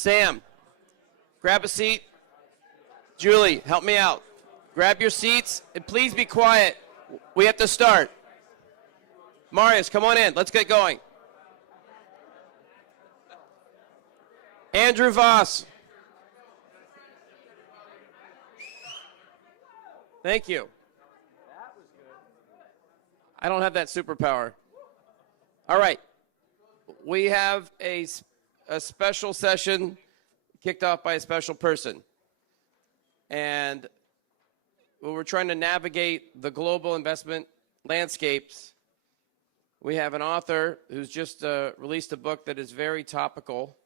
Sam, grab a seat. Julie, help me out. Grab your seats and please be quiet. We have to start. Marius, come on in. Let's get going. Andrew Voss. Thank you. I don't have that superpower. All right. We have a special session kicked off by a special person. And we're trying to navigate the global investment landscapes. We have an author who's just released a book that is very topical.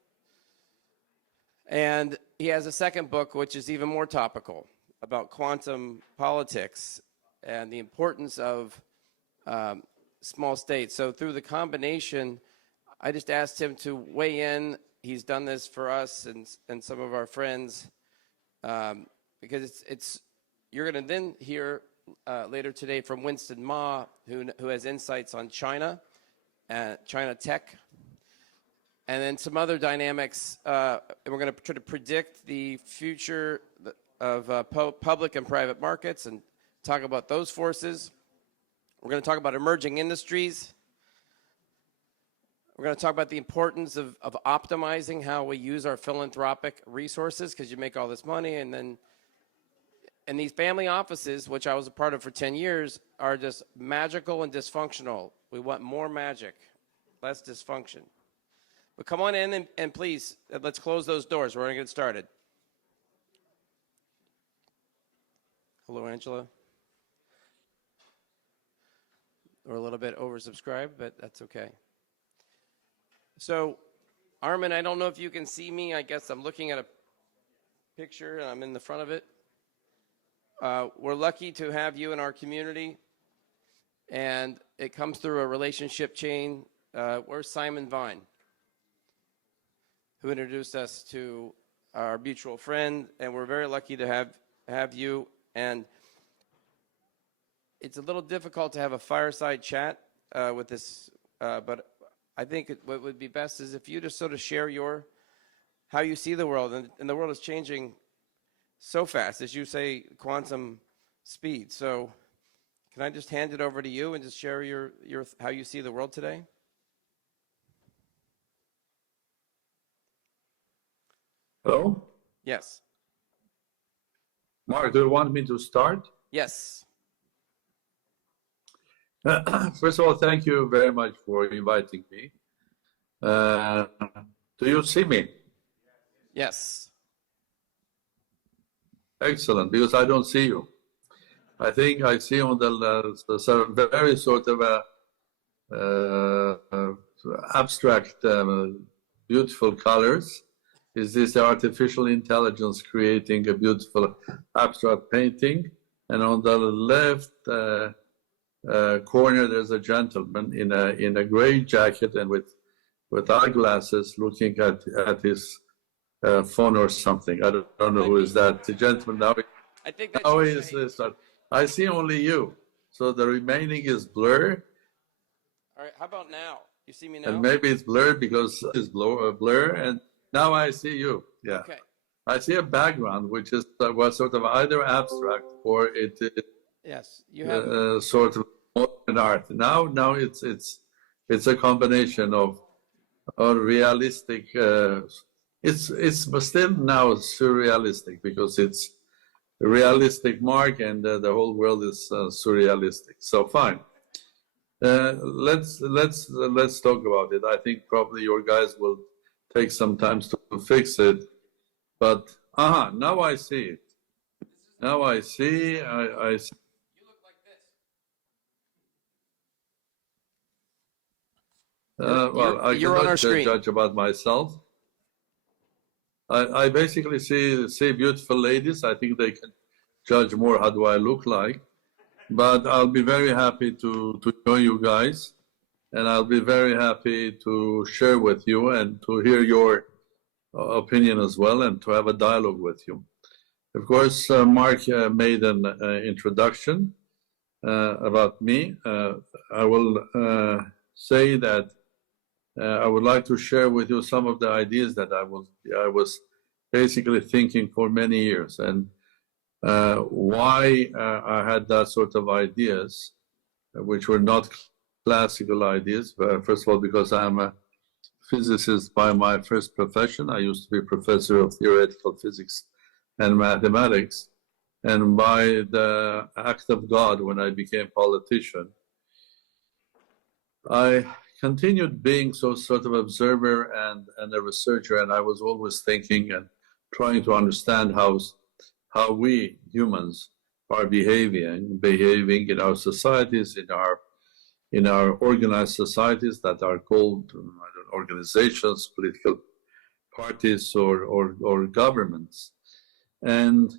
And he has a second book, which is even more topical, about quantum politics and the importance of small states. So through the combination, I just asked him to weigh in. He's done this for us and some of our friends, because you're going to then hear later today from Winston Ma, who has insights on China, China tech, and then some other dynamics. And we're going to try to predict the future of public and private markets and talk about those forces. We're going to talk about emerging industries. We're going to talk about the importance of optimizing how we use our philanthropic resources, because you make all this money, and these family offices, which I was a part of for 10 years, are just magical and dysfunctional. We want more magic, less dysfunction. But come on in and please, let's close those doors. We're going to get started. Hello, Angela. We're a little bit oversubscribed, but that's okay. So, Armen, I don't know if you can see me. I guess I'm looking at a picture and I'm in the front of it. We're lucky to have you in our community, and it comes through a relationship chain. We're Simon Vine, who introduced us to our mutual friend, and we're very lucky to have you. And it's a little difficult to have a fireside chat with this, but I think what would be best is if you just sort of share how you see the world, and the world is changing so fast, as you say, quantum speed. So can I just hand it over to you and just share your how you see the world today? Hello? Yes. Mark, do you want me to start? Yes. First of all, thank you very much for inviting me. Do you see me? Yes. Excellent, because I don't see you. I think I see on the very sort of abstract, beautiful colors. Is this artificial intelligence creating a beautiful abstract painting? And on the left corner, there's a gentleman in a gray jacket and with eyeglasses, looking at his phone or something. I don't know who is that. The gentleman now. I think that's how is this? I see only you. So the remaining is blur. All right. How about now? You see me now? And maybe it's blurred because it's blur. And now I see you. Yeah. Okay. I see a background which is was sort of either abstract or it is yes. You have sort of modern art. Now it's a combination of realistic. It's still now surrealistic because it's a realistic mark and the whole world is surrealistic. So fine. Let's talk about it. I think probably your guys will take some time to fix it. But now I see it. Now I see. I see. You look like this. Well, I cannot judge about myself. I basically see beautiful ladies. I think they can judge more how do I look like. But I'll be very happy to join you guys. And I'll be very happy to share with you and to hear your opinion as well and to have a dialogue with you. Of course, Mark made an introduction about me. I will say that I would like to share with you some of the ideas that I was basically thinking for many years, and why I had that sort of ideas, which were not classical ideas. First of all, because I'm a physicist by my first profession. I used to be professor of theoretical physics and mathematics. And by the act of God, when I became politician, I continued being sort of observer and a researcher, and I was always thinking and trying to understand how we humans are behaving in our societies, in our organized societies that are called organizations, political parties, or governments. And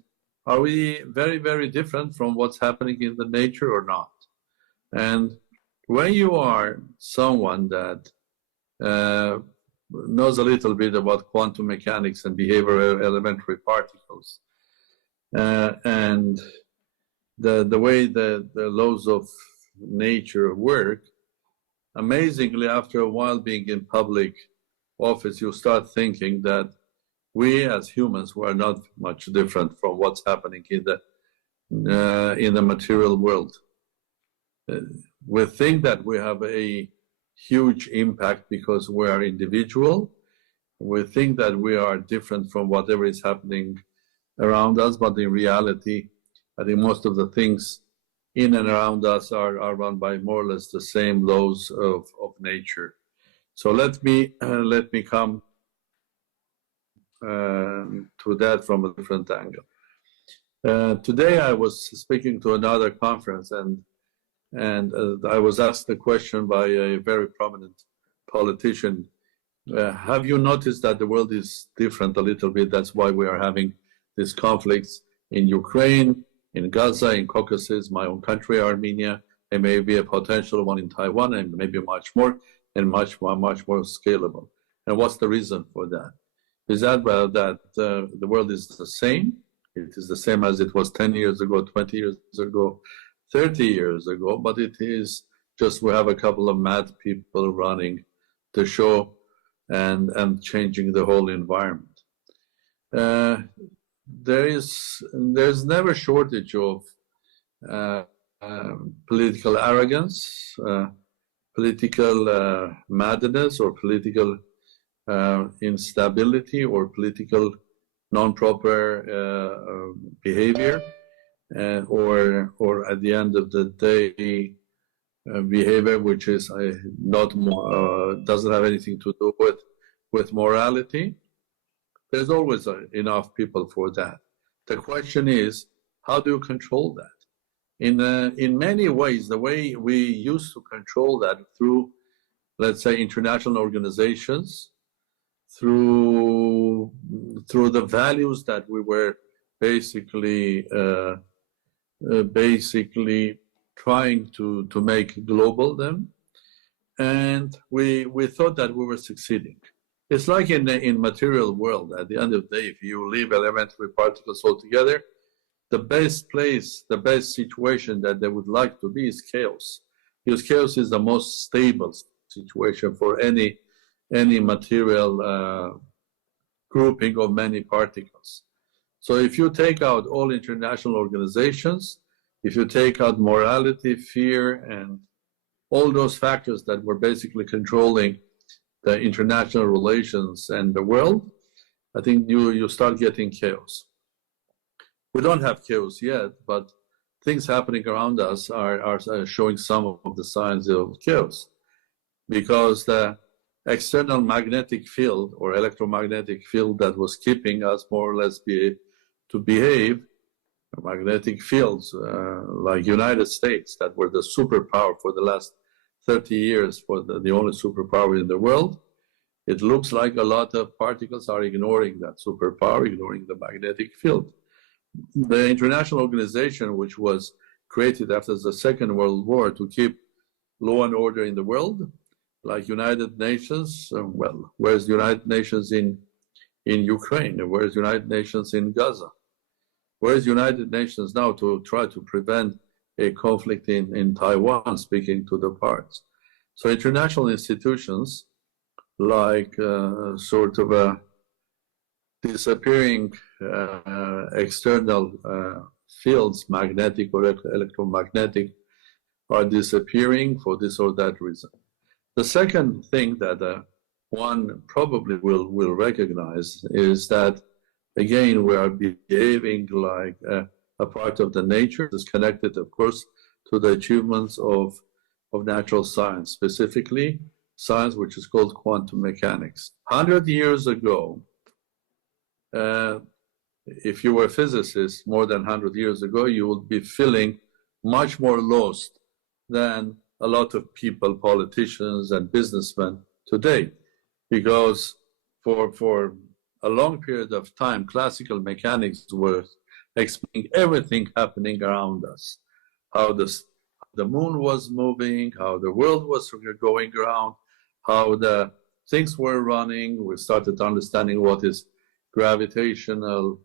are we very, very different from what's happening in the nature or not? And when you are someone that knows a little bit about quantum mechanics and behavioral elementary particles, and the way the laws of nature work, amazingly, after a while being in public office, you start thinking that we as humans were not much different from what's happening in the material world. We think that we have a huge impact because we are individual. We think that we are different from whatever is happening around us, but in reality, I think most of the things in and around us are run by more or less the same laws of nature. So let me come to that from a different angle. Today I was speaking to another conference, and I was asked a question by a very prominent politician. Have you noticed that the world is different a little bit? That's why we are having these conflicts in Ukraine, in Gaza, in Caucasus, my own country, Armenia, and maybe a potential one in Taiwan, and maybe much more, and much more scalable. And what's the reason for that? Is that the world is the same? It is the same as it was 10 years ago, 20 years ago, 30 years ago, but it is just we have a couple of mad people running the show and changing the whole environment. There's never shortage of political arrogance, political madness, or political instability, or political non-proper behavior, or at the end of the day, behavior which is doesn't have anything to do with morality. There's always enough people for that. The question is, how do you control that? In many ways, the way we used to control that through, let's say, international organizations, through the values that we were basically trying to make global them, and we thought that we were succeeding. It's like in material world. At the end of the day, if you leave elementary particles altogether, the best place, the best situation that they would like to be is chaos, because chaos is the most stable situation for any material grouping of many particles. So if you take out all international organizations, if you take out morality, fear, and all those factors that were basically controlling the international relations and the world, I think you start getting chaos. We don't have chaos yet, but things happening around us are showing some of the signs of chaos, because the external magnetic field or electromagnetic field that was keeping us more or less to behave, magnetic fields like United States, that were the superpower for the last 30 years, for the only superpower in the world, it looks like a lot of particles are ignoring that superpower, ignoring the magnetic field. The international organization, which was created after the Second World War to keep law and order in the world, like United Nations, well, where's the United Nations in Ukraine? Where's the United Nations in Gaza? Where's the United Nations now to try to prevent a conflict in Taiwan, speaking to the parts? So international institutions like sort of a disappearing external fields, magnetic or electromagnetic, are disappearing for this or that reason. The second thing that one probably will recognize is that, again, we are behaving like a part of the nature is connected, of course, to the achievements of natural science, specifically science which is called quantum mechanics. 100 years ago, if you were a physicist more than 100 years ago, you would be feeling much more lost than a lot of people, politicians and businessmen today. Because for a long period of time, classical mechanics were explaining everything happening around us, how the moon was moving, how the world was going around, how the things were running. We started understanding what is gravitational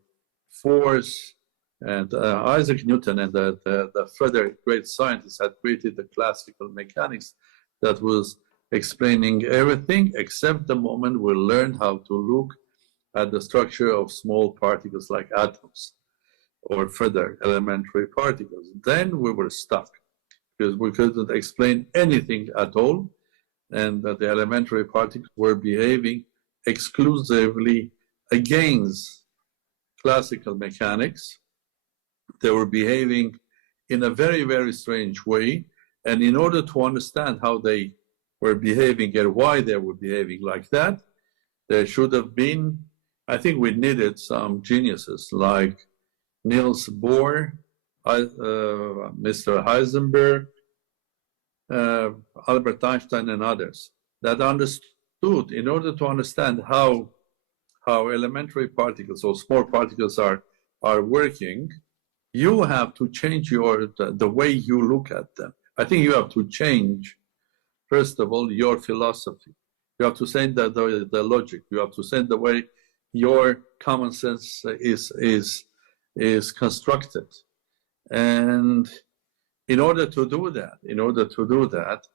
force, and Isaac Newton and the further great scientists had created the classical mechanics that was explaining everything except the moment we learned how to look at the structure of small particles like atoms or further elementary particles. Then we were stuck because we couldn't explain anything at all, and that the elementary particles were behaving exclusively against classical mechanics. They were behaving in a very, very strange way. And in order to understand how they were behaving and why they were behaving like that, there should have been, I think we needed some geniuses like Niels Bohr, Mr. Heisenberg, Albert Einstein, and others that understood, in order to understand how elementary particles or small particles are working, you have to change the way you look at them. I think you have to change, first of all, your philosophy. You have to change the logic. You have to change the way your common sense is constructed. And in order to do that,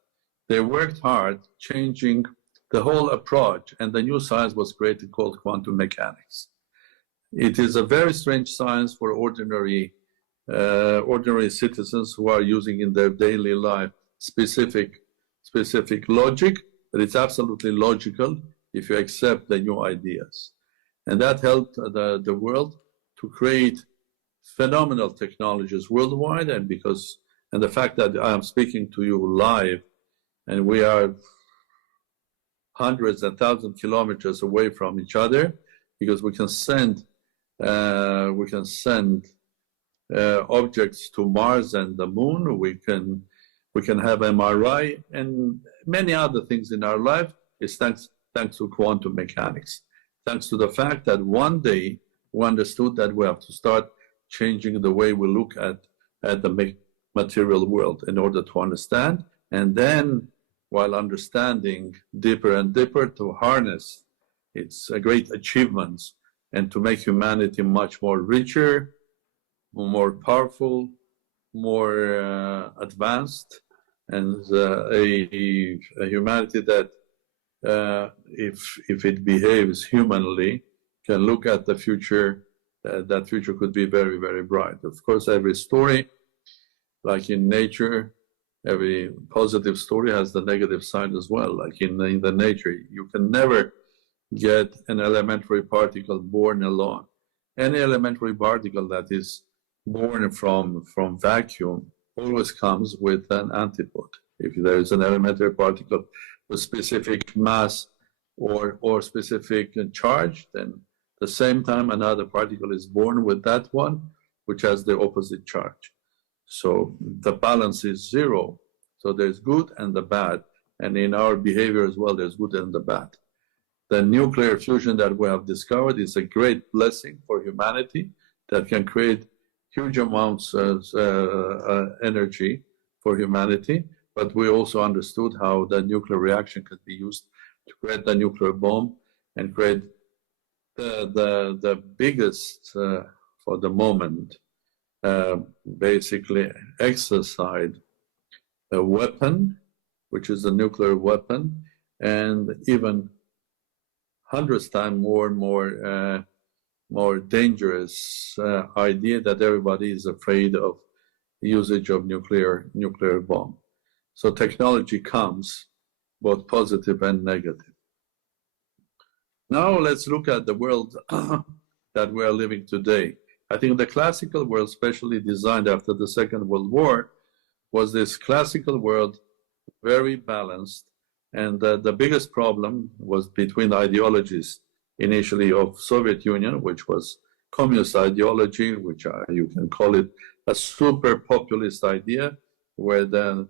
they worked hard changing the whole approach, and the new science was created called quantum mechanics. It is a very strange science for ordinary citizens who are using in their daily life specific logic, but it's absolutely logical if you accept the new ideas. And that helped the world to create phenomenal technologies worldwide, and the fact that I am speaking to you live, and we are hundreds and thousands of kilometers away from each other, because we can send objects to Mars and the moon. We can have MRI and many other things in our life is thanks to quantum mechanics. Thanks to the fact that one day we understood that we have to start changing the way we look at the material world in order to understand, and then while understanding deeper and deeper, to harness its great achievements and to make humanity much more richer, more powerful, more advanced, and a humanity that if it behaves humanly, can look at the future. That future could be very, very bright. Of course, every story, like in nature, every positive story has the negative side as well. Like in the nature, you can never get an elementary particle born alone. Any elementary particle that is born from vacuum always comes with an antipode. If there is an elementary particle with specific mass or specific charge, then the same time another particle is born with that one, which has the opposite charge. So the balance is zero. So there's good and the bad. And in our behavior as well, there's good and the bad. The nuclear fusion that we have discovered is a great blessing for humanity that can create huge amounts of energy for humanity. But we also understood how the nuclear reaction could be used to create the nuclear bomb and create the biggest, for the moment, basically exercise a weapon, which is a nuclear weapon, and even hundreds times more dangerous idea that everybody is afraid of usage of nuclear bomb. So technology comes both positive and negative. Now let's look at the world that we are living today. I think the classical world, especially designed after the Second World War, was this classical world, very balanced. And the biggest problem was between ideologies, initially of Soviet Union, which was communist ideology, which you can call it a super populist idea, where the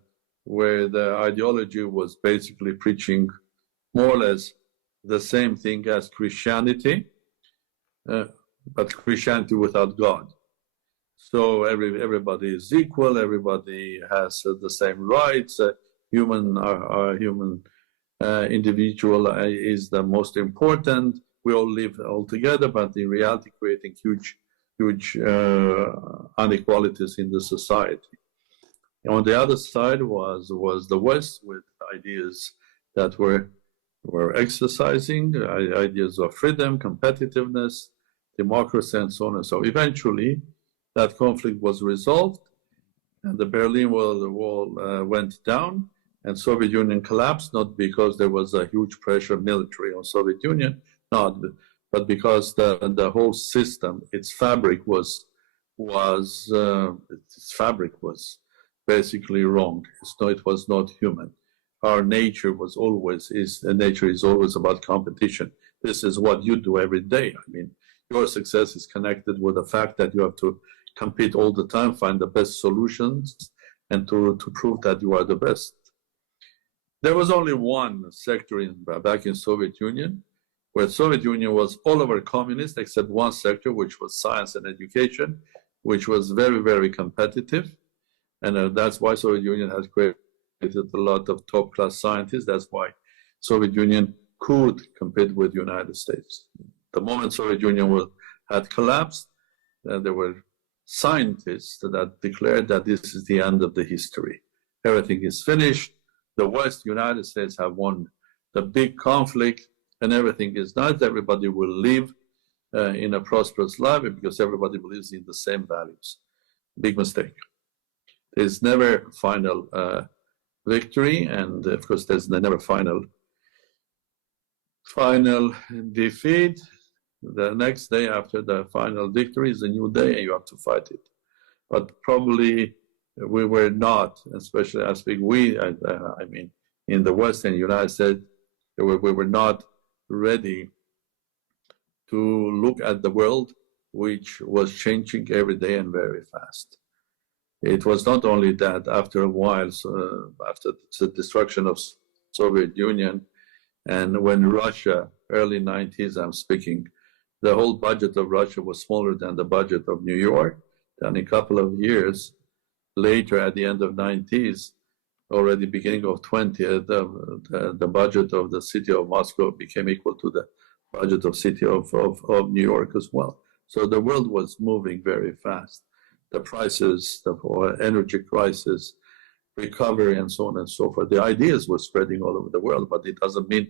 ideology was basically preaching more or less the same thing as Christianity, but Christianity without God. So everybody is equal, everybody has the same rights, human individual is the most important. We all live all together, but in reality creating huge inequalities in the society. On the other side was the West, with ideas that were exercising, ideas of freedom, competitiveness, democracy, and so on and so. Eventually, that conflict was resolved, and the Berlin Wall went down, and Soviet Union collapsed, not because there was a huge pressure military on Soviet Union, but because the whole system, its fabric was basically wrong. It was not human. Our nature is always about competition. This is what you do every day. I mean, your success is connected with the fact that you have to compete all the time, find the best solutions, and to prove that you are the best. There was only one sector back in Soviet Union, where Soviet Union was all over communist, except one sector, which was science and education, which was very, very competitive. And that's why Soviet Union has created a lot of top-class scientists. That's why Soviet Union could compete with the United States. The moment Soviet Union had collapsed, there were scientists that declared that this is the end of the history. Everything is finished. The West, United States have won the big conflict, and everything is nice. Everybody will live in a prosperous life because everybody believes in the same values. Big mistake. There's never final victory, and of course there's never final defeat. The next day after the final victory is a new day, and you have to fight it. But probably we were not, especially I speak we, I mean in the West and United States, we were not ready to look at the world, which was changing every day and very fast. It was not only that after a while, after the destruction of Soviet Union, and when Russia, early 90s I'm speaking, the whole budget of Russia was smaller than the budget of New York. Then a couple of years later, at the end of 90s, already beginning of 20th, the budget of the city of Moscow became equal to the budget of city of New York as well. So the world was moving very fast. The prices, the energy crisis, recovery, and so on and so forth. The ideas were spreading all over the world, but it doesn't mean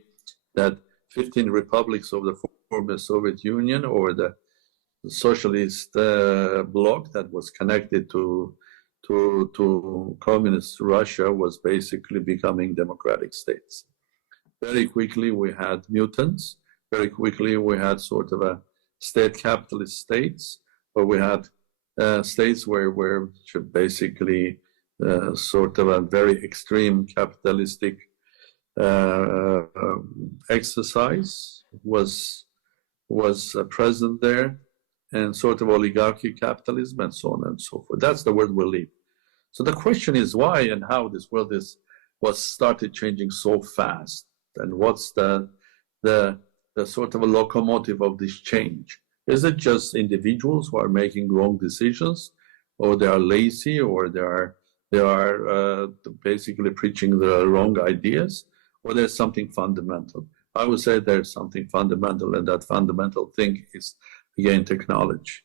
that 15 republics of the former Soviet Union or the socialist bloc that was connected to communist Russia was basically becoming democratic states. Very quickly we had mutants. Very quickly we had sort of a state capitalist states, where we had states where basically sort of a very extreme capitalistic exercise was present there, and sort of oligarchy capitalism and so on and so forth. That's the world we live. So the question is why and how this world was started changing so fast, and what's the sort of a locomotive of this change? Is it just individuals who are making wrong decisions, or they are lazy, or they are basically preaching the wrong ideas, or there's something fundamental? I would say there's something fundamental, and that fundamental thing is, again, technology.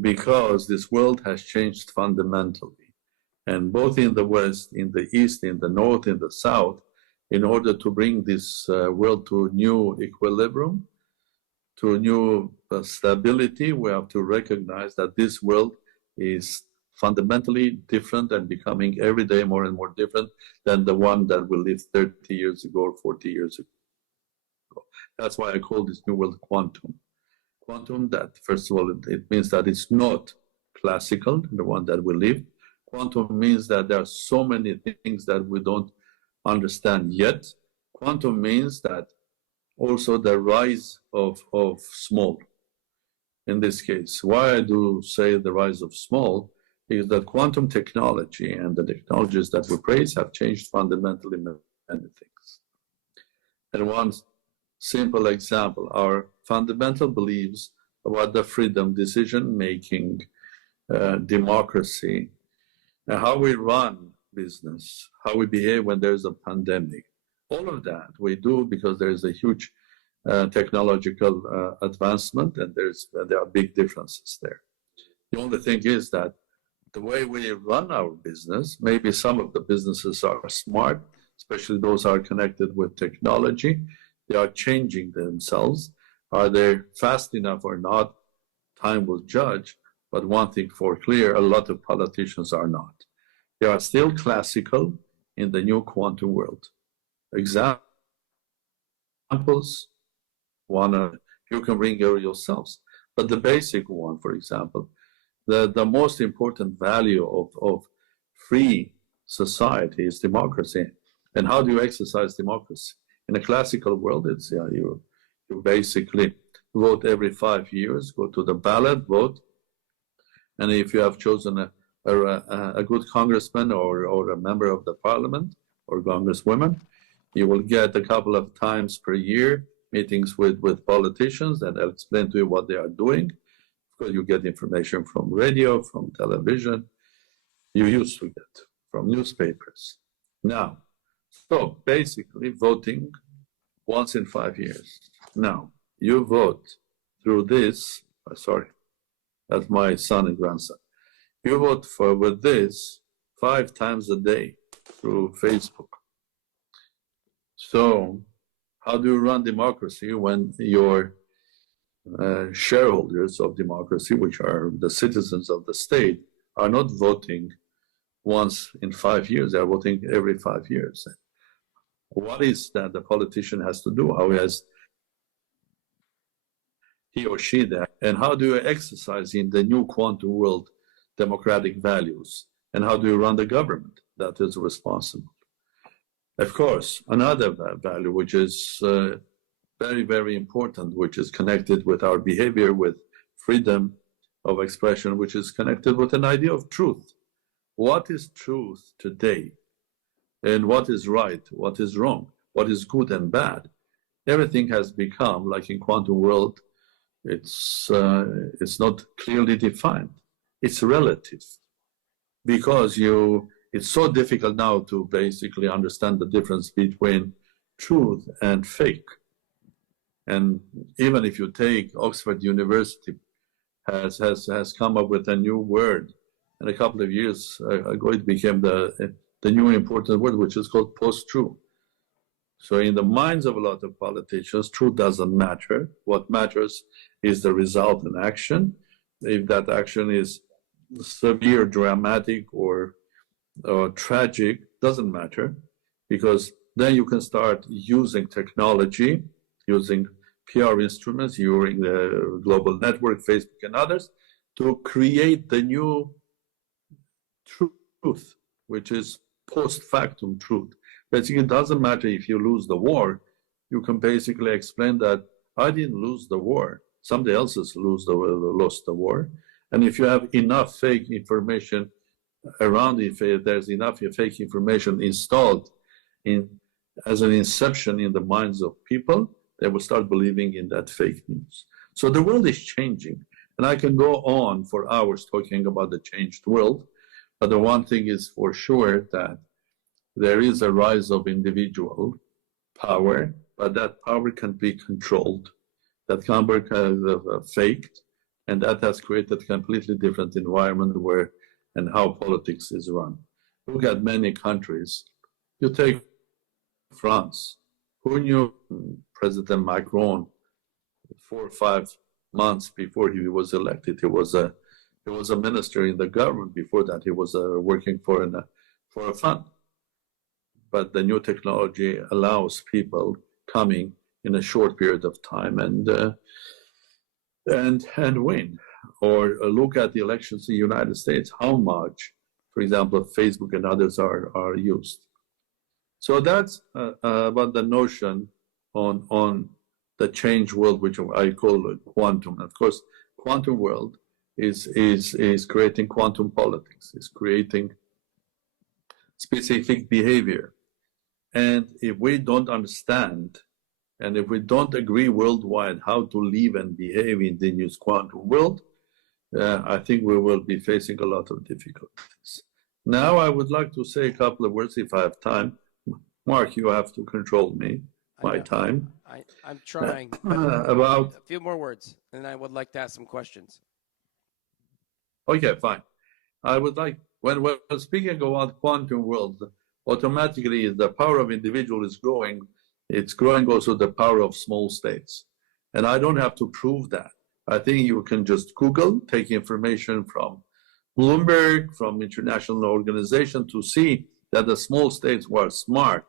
Because this world has changed fundamentally. And both in the West, in the East, in the North, in the South, in order to bring this world to new equilibrium, to new stability, we have to recognize that this world is fundamentally different and becoming every day more and more different than the one that we lived 30 years ago or 40 years ago. That's why I call this new world quantum. Quantum, that first of all, it means that it's not classical, the one that we live. Quantum means that there are so many things that we don't understand yet. Quantum means that also the rise of small. In this case, why I do say the rise of small is that quantum technology and the technologies that we praise have changed fundamentally many things. And one simple example, our fundamental beliefs about the freedom, decision-making, democracy, and how we run business, how we behave when there's a pandemic. All of that we do because there is a huge technological advancement, and there are big differences there. The only thing is that the way we run our business, maybe some of the businesses are smart, especially those are connected with technology. They are changing themselves. Are they fast enough or not? Time will judge. But one thing for clear, a lot of politicians are not. They are still classical in the new quantum world. Examples, you can bring yourselves. But the basic one, for example, the most important value of free society is democracy. And how do you exercise democracy? In a classical world, it's you basically vote every 5 years, go to the ballot, vote, and if you have chosen a good congressman or a member of the parliament or congresswoman, you will get a couple of times per year meetings with politicians that will explain to you what they are doing. Of course, you get information from radio, from television. You used to get from newspapers. Now, so basically voting once in 5 years. Now, you vote through this, sorry, that's my son and grandson. You vote with this 5 times a day through Facebook. So how do you run democracy when your shareholders of democracy, which are the citizens of the state, are not voting once in 5 years, they are voting every 5 years? What is that the politician has to do? How has he or she that? And how do you exercise in the new quantum world democratic values? And how do you run the government that is responsible? Of course, another value which is very, very important, which is connected with our behavior, with freedom of expression, which is connected with an idea of truth. What is truth today? And what is right? What is wrong? What is good and bad? Everything has become, like in quantum world, it's not clearly defined. It's relative, because it's so difficult now to basically understand the difference between truth and fake. And even if you take Oxford University has come up with a new word, and a couple of years ago it became the new important word, which is called post-truth. So in the minds of a lot of politicians, truth doesn't matter. What matters is the result and action. If that action is severe, dramatic, or tragic, doesn't matter, because then you can start using technology, using PR instruments, using the global network, Facebook and others, to create the new truth, which is post-factum truth. Basically, it doesn't matter if you lose the war. You can basically explain that I didn't lose the war. Somebody else has lost the war. And if you have enough fake information around, if there's enough fake information installed as an inception in the minds of people, they will start believing in that fake news. So the world is changing. And I can go on for hours talking about the changed world. But the one thing is for sure that there is a rise of individual power, but that power can be controlled. That power can be faked, and that has created a completely different environment where and how politics is run. Look at many countries. You take France. Who knew President Macron 4 or 5 months before he was elected? He was a minister in the government. Before that, he was working for a fund. But the new technology allows people coming in a short period of time and win. Or look at the elections in the United States, how much, for example, Facebook and others are used. So that's about the notion on the change world, which I call quantum. Of course, quantum world is creating quantum politics, is creating specific behavior. And if we don't understand, and if we don't agree worldwide how to live and behave in the new quantum world, I think we will be facing a lot of difficulties. Now, I would like to say a couple of words if I have time. Mark, you have to control me, my time. I'm trying. About a few more words, and I would like to ask some questions. Okay, fine. I would like, when we're speaking about quantum world, automatically the power of individual is growing. It's growing also the power of small states. And I don't have to prove that. I think you can just Google, take information from Bloomberg, from international organization to see that the small states who are smart,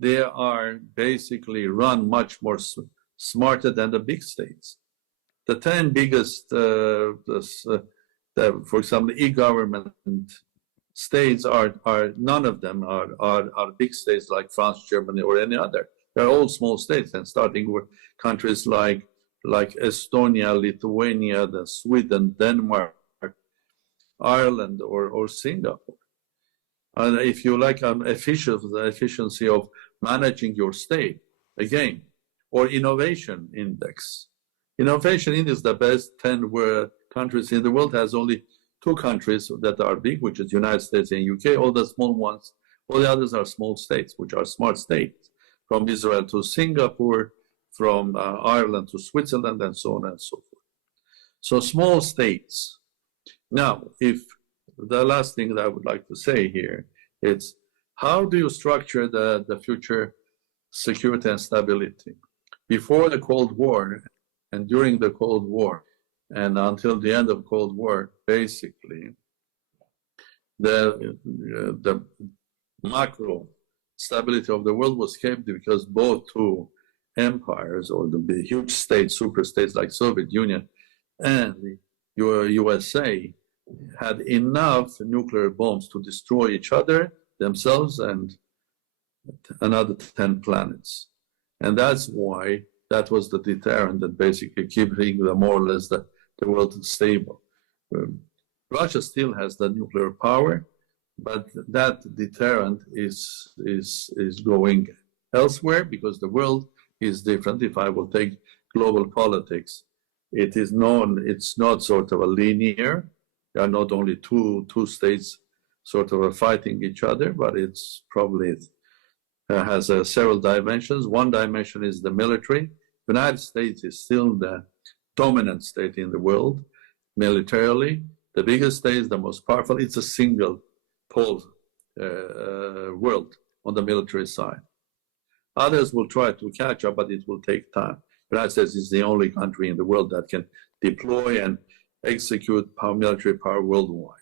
they are basically run much more smarter than the big states. The 10 biggest, for example, e-government states are none of them are big states like France, Germany, or any other. They're all small states, and starting with countries like Estonia, Lithuania, Sweden, Denmark, Ireland, or Singapore. And if you like the efficiency of managing your state, again, or innovation index. Innovation index, the best 10 countries in the world, has only 2 countries that are big, which is United States and UK. All the small ones, all the others are small states, which are smart states, from Israel to Singapore, from Ireland to Switzerland, and so on and so forth. So small states. Now, if the last thing that I would like to say here is, how do you structure the future security and stability? Before the Cold War and during the Cold War and until the end of Cold War, basically, the macro stability of the world was kept because both two empires, or the huge states, super states like Soviet Union and the USA, had enough nuclear bombs to destroy each other, themselves, and another 10 planets. And that's why that was the deterrent that basically keeping more or less the world stable. Russia still has the nuclear power, but that deterrent is going elsewhere because the world is different. If I will take global politics, it's not sort of a linear. There are not only two states sort of fighting each other, but it's probably has several dimensions. One dimension is the military. The United States is still the dominant state in the world militarily. The biggest state, the most powerful. It's a single pole world on the military side. Others will try to catch up, but it will take time. The United States is the only country in the world that can deploy and execute military power worldwide.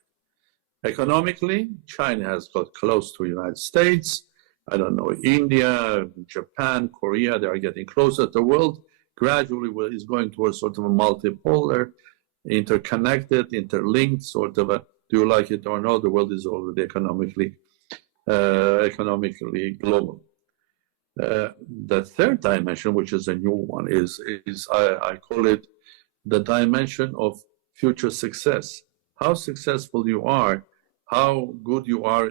Economically, China has got close to the United States. I don't know, India, Japan, Korea, they are getting closer. The world gradually is going towards sort of a multipolar, interconnected, interlinked, sort of a, do you like it or not, the world is already economically global. The third dimension, which is a new one, is I call it the dimension of future success. How successful you are, how good you are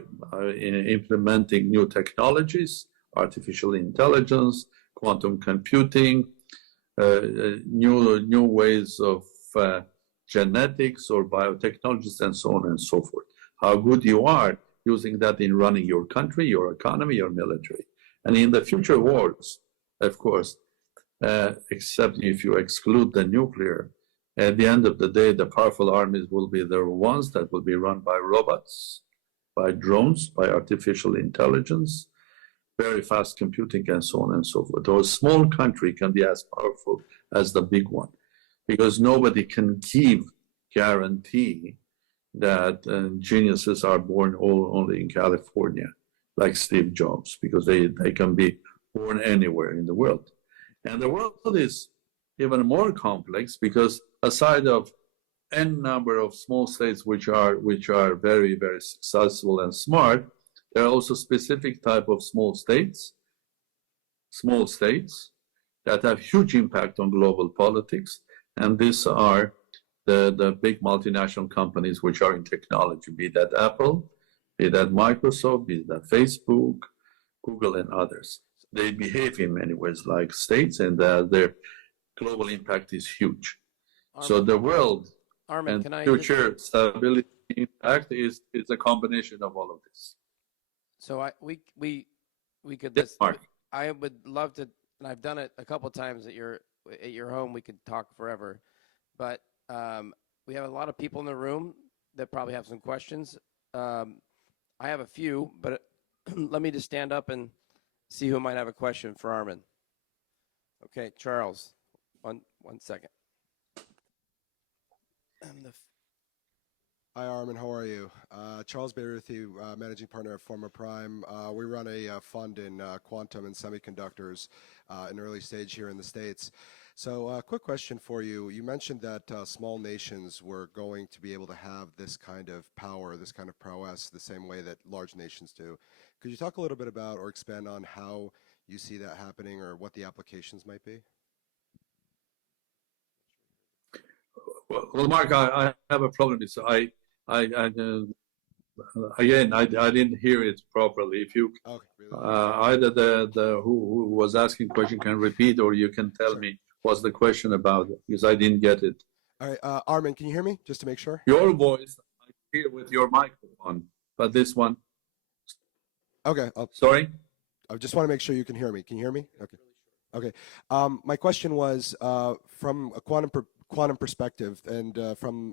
in implementing new technologies, artificial intelligence, quantum computing, new ways of genetics or biotechnologies, and so on and so forth. How good you are using that in running your country, your economy, your military. And in the future wars, of course, except if you exclude the nuclear, at the end of the day, the powerful armies will be the ones that will be run by robots, by drones, by artificial intelligence, very fast computing and so on and so forth. Or a small country can be as powerful as the big one, because nobody can guarantee that geniuses are born only in California, like Steve Jobs, because they can be born anywhere in the world. And the world is even more complex, because aside of n number of small states which are very, very successful and smart, there are also specific type of small states that have huge impact on global politics. And these are the big multinational companies which are in technology, be that Apple, be that Microsoft, be that Facebook, Google, and others. They behave in many ways like states, and their global impact is huge. Armen, so the world Armen, and future stability impact is a combination of all of this. So we could. Yes, Mark. I would love to, and I've done it a couple of times at your home. We could talk forever, but we have a lot of people in the room that probably have some questions. I have a few, but let me just stand up and see who might have a question for Armen. Okay, Charles, one second. Hi, Armen. How are you? Charles Beiruthi, managing partner at Forma Prime. We run a fund in quantum and semiconductors in early stage here in the States. So quick question for you. You mentioned that small nations were going to be able to have this kind of power, this kind of prowess, the same way that large nations do. Could you talk a little bit about or expand on how you see that happening, or what the applications might be? Well, Mark, I have a problem. So again, I didn't hear it properly. If you either the who was asking question can repeat, or you can tell me what's the question about, because I didn't get it. All right, Armen, can you hear me? Just to make sure. Your voice I hear with your microphone, but this one. Okay. Sorry. I just want to make sure you can hear me. Can you hear me? Okay. Okay. My question was from a quantum perspective, and from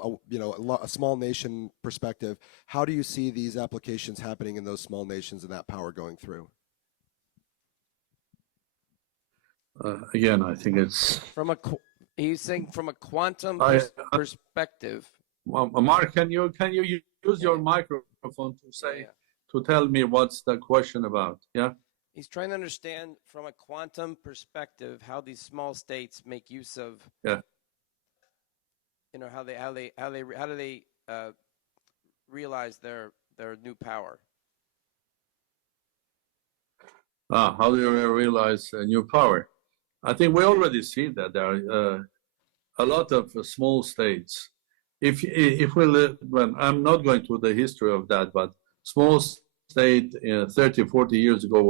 a small nation perspective, how do you see these applications happening in those small nations and that power going through? Again, I think it's he's saying from a quantum perspective. Mark, can you use your microphone to tell me what's the question about? Yeah. He's trying to understand from a quantum perspective how these small states make use of. Yeah. How do they realize their new power? How do you realize new power? I think we already see that there are a lot of small states. If we live, well, I'm not going to the history of that, but small state 30, 40 years ago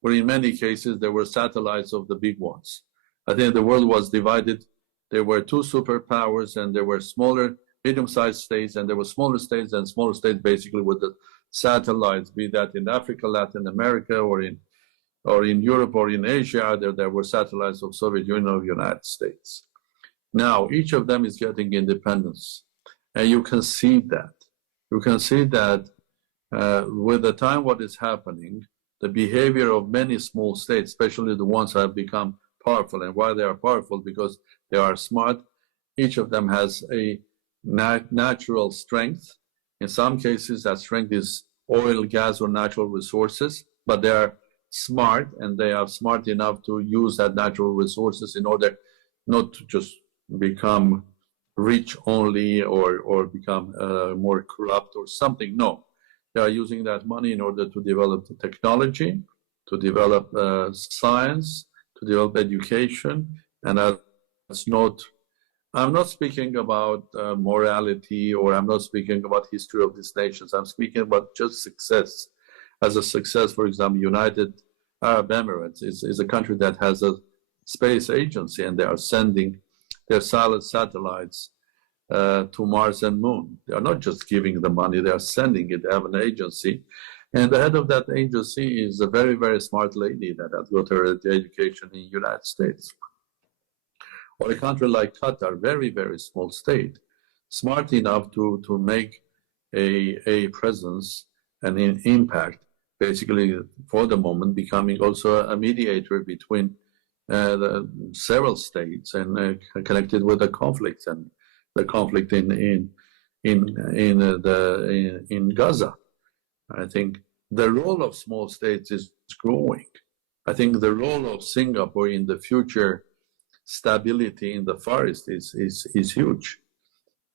where in many cases there were satellites of the big ones. I think the world was divided. There were two superpowers, and there were smaller, medium-sized states, and there were smaller states, and smaller states basically with the satellites, be that in Africa, Latin America, or in Europe, or in Asia. There were satellites of Soviet Union, of United States. Now, each of them is getting independence, and you can see that. You can see that with the time what is happening, the behavior of many small states, especially the ones that have become powerful. And why they are powerful? Because they are smart. Each of them has a natural strength. In some cases, that strength is oil, gas, or natural resources, but they are smart, and they are smart enough to use that natural resources in order not to just become rich only, or become more corrupt or something. No, they are using that money in order to develop the technology, to develop science, to develop education. And that's not, I'm not speaking about morality, or I'm not speaking about history of these nations. I'm speaking about just success. As a success, for example, United Arab Emirates is a country that has a space agency, and they are sending their satellites to Mars and Moon. They are not just giving the money, they are sending it. They have an agency. And the head of that agency is a very, very smart lady that has got her education in the United States. Or a country like Qatar, very, very small state, smart enough to make a presence and an impact basically for the moment becoming also a mediator between the several states and connected with the conflict and the conflict in Gaza. I think the role of small states is growing. I think the role of Singapore in the future stability in the Far East is huge.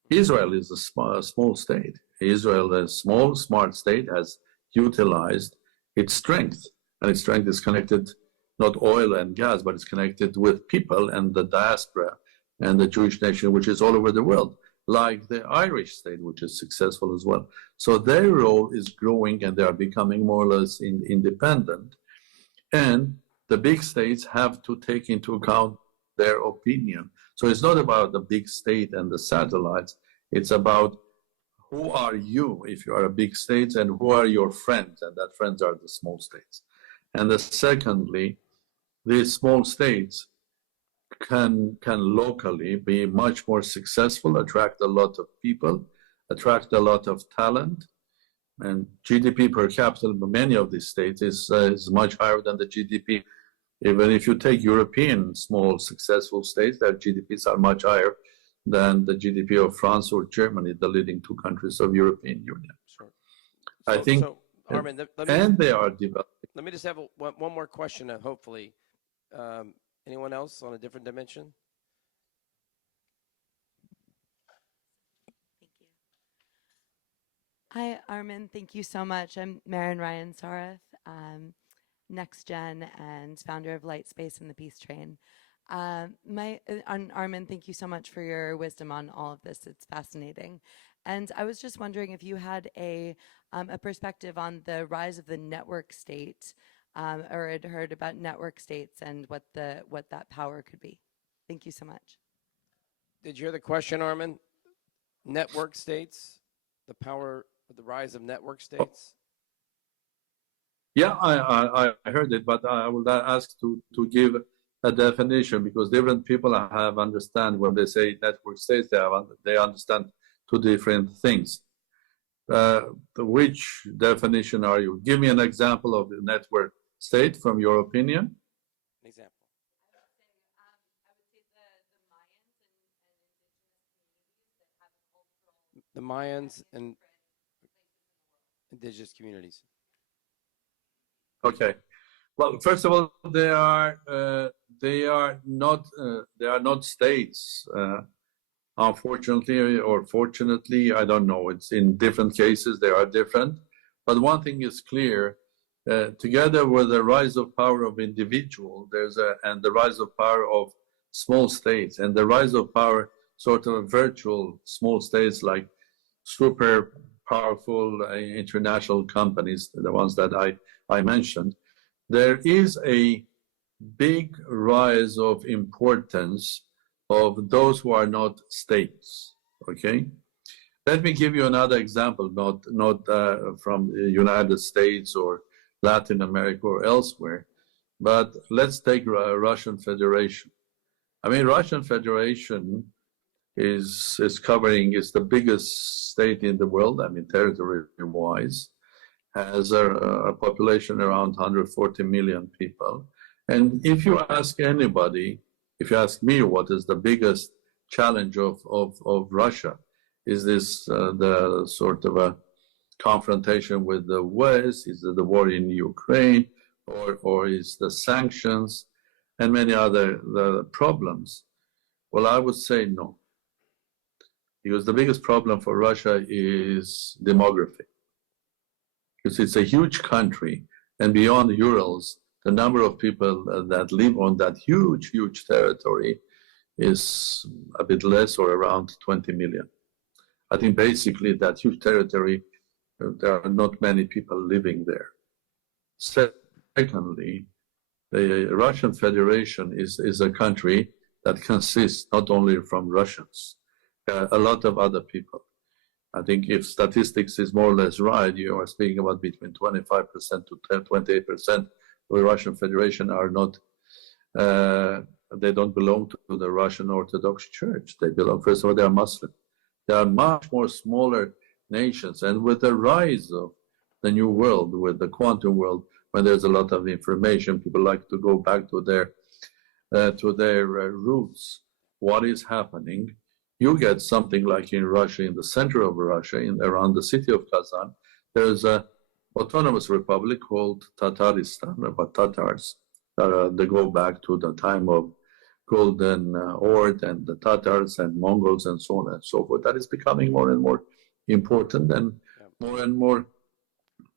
Israel is a small state. Israel, a small, smart state, has utilized its strength, and its strength is connected not oil and gas, but it's connected with people and the diaspora and the Jewish nation, which is all over the world, like the Irish state, which is successful as well. So their role is growing, and they are becoming more or less independent. And the big states have to take into account their opinion. So it's not about the big state and the satellites. It's about who are you if you are a big state, and who are your friends, and that friends are the small states. And secondly, these small states can locally be much more successful, attract a lot of people, attract a lot of talent, and GDP per capita in many of these states is much higher than the GDP. Even if you take European small successful states, their GDPs are much higher than the GDP of France or Germany, the leading two countries of European Union. Sure. I think, so Armen, and they are developing. Let me just have one more question, hopefully. Anyone else on a different dimension? Hi, Armen. Thank you so much. I'm Marin Ryan Sarath, Next Gen and founder of Lightspace and the Peace Train. Armen, thank you so much for your wisdom on all of this. It's fascinating. And I was just wondering if you had a perspective on the rise of the network state, or had heard about network states and what that power could be. Thank you so much. Did you hear the question, Armen? Network states, the power, the rise of network states? Yeah, I heard it, but I would ask to give a definition, because different people have understand when they say network states, they understand two different things. Which definition are you? Give me an example of the network state from your opinion. An example. I would say the Mayans and indigenous communities that have a cultural The Mayans and indigenous communities. Okay. Well, first of all, they are not states. Unfortunately or fortunately, I don't know. It's in different cases, they are different. But one thing is clear, together with the rise of power of individual, and the rise of power of small states, and the rise of power, sort of virtual small states like super powerful international companies, the ones that I mentioned, there is a big rise of importance of those who are not states. Okay, let me give you another example, not from the United States or Latin America or elsewhere, but let's take Russian Federation. I mean, Russian Federation is the biggest state in the world. I mean, territory-wise, has a population around 140 million people. And if you ask anybody, if you ask me, what is the biggest challenge of Russia? Is this the sort of a confrontation with the West? Is it the war in Ukraine? Or is the sanctions and many other the problems? Well, I would say no. Because the biggest problem for Russia is demography. Because it's a huge country, and beyond the Urals, the number of people that live on that huge, huge territory is a bit less, or around 20 million. I think basically that huge territory, there are not many people living there. Secondly, the Russian Federation is a country that consists not only from Russians, a lot of other people. I think if statistics is more or less right, you are speaking about between 25% to 28% of the Russian Federation are not, they don't belong to the Russian Orthodox Church. They belong, first of all, they are Muslim. They are much more smaller nations. And with the rise of the new world, with the quantum world, when there's a lot of information, people like to go back to their roots. What is happening? You get something like in Russia, in the center of Russia, around the city of Kazan, there's a autonomous republic called Tataristan, but Tatars. They go back to the time of Golden Horde and the Tatars and Mongols and so on and so forth. That is becoming more and more important and more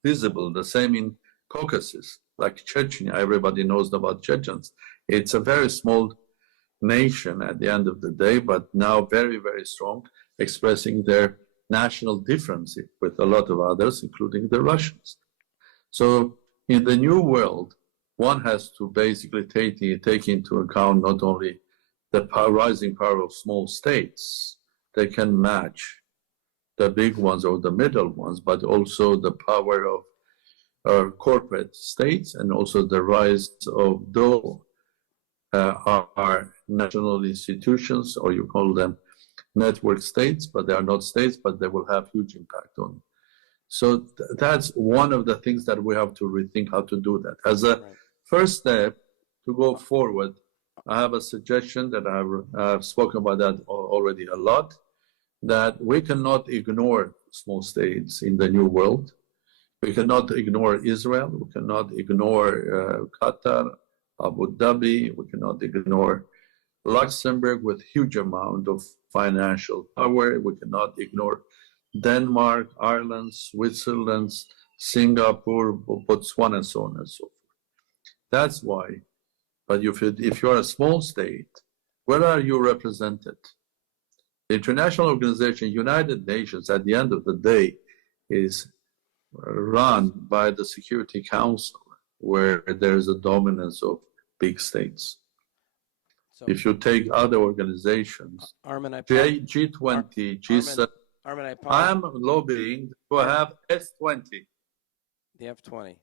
visible. The same in Caucasus, like Chechnya. Everybody knows about Chechens. It's a very small nation at the end of the day, but now very, very strong, expressing their national difference with a lot of others, including the Russians. So in the new world, one has to basically take into account not only the rising power of small states, they can match the big ones or the middle ones, but also the power of corporate states and also the rise of those are national institutions, or you call them network states, but they are not states, but they will have huge impact on. So that's one of the things that we have to rethink how to do that. As a first step to go forward, I have a suggestion that I've spoken about that already a lot, that we cannot ignore small states in the new world. We cannot ignore Israel. We cannot ignore Qatar, Abu Dhabi. We cannot ignore Luxembourg with huge amount of financial power. We cannot ignore Denmark, Ireland, Switzerland, Singapore, Botswana, and so on and so forth. That's why. But if you're a small state, where are you represented? The international organization, United Nations, at the end of the day, is run by the Security Council, where there's a dominance of big states. So if you take other organizations, Armen, G20, G7, Armen, I'm lobbying to have S20. The F20.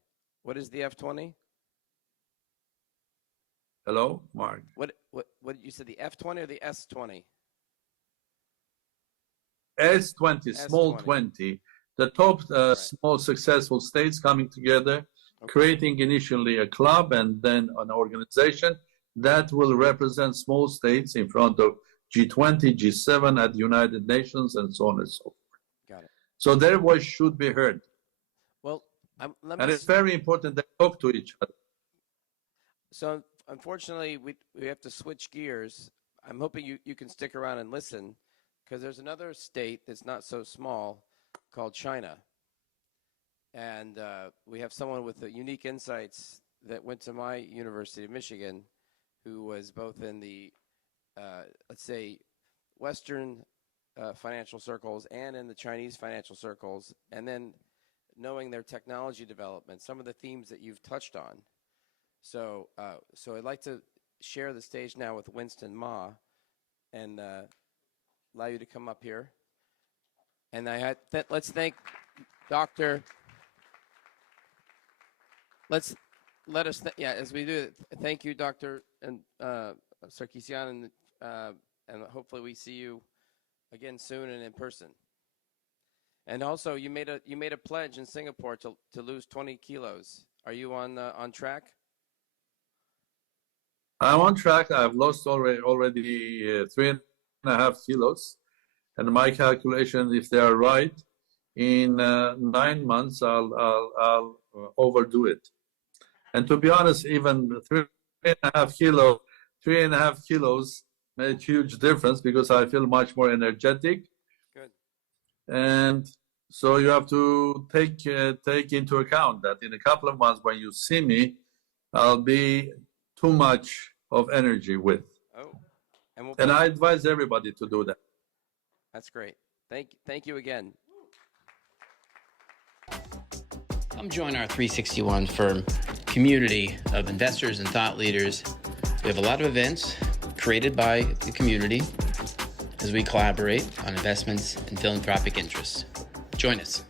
What is the F20? Hello, Mark. What you said, the F20 or the S20? S20, small 20. The top small successful states coming together, creating initially a club and then an organization that will represent small states in front of G20, G7 at the United Nations, and so on and so forth. Got it. So their voice should be heard. Well, and it's very important they talk to each other. So unfortunately, we have to switch gears. I'm hoping you can stick around and listen, because there's another state that's not so small called China. And we have someone with unique insights that went to my University of Michigan, who was both in the, let's say, Western financial circles and in the Chinese financial circles, and then knowing their technology development, some of the themes that you've touched on. So I'd like to share the stage now with Winston Ma and allow you to come up here. And let's thank Dr. As we do it, thank you, Dr. and Sarkissian, and hopefully we see you again soon and in person. And also, you made a pledge in Singapore to lose 20 kilos. Are you on track? I'm on track. I've lost already 3.5 kilos, and my calculation, if they are right, in 9 months I'll overdo it. And to be honest, even 3.5 kilos made huge difference, because I feel much more energetic. Good. And so you have to take into account that in a couple of months, when you see me, I'll be too much of energy with. Oh, and I advise everybody to do that. That's great. Thank you again. Come join our 361 firm community of investors and thought leaders. We have a lot of events created by the community as we collaborate on investments and philanthropic interests. Join us.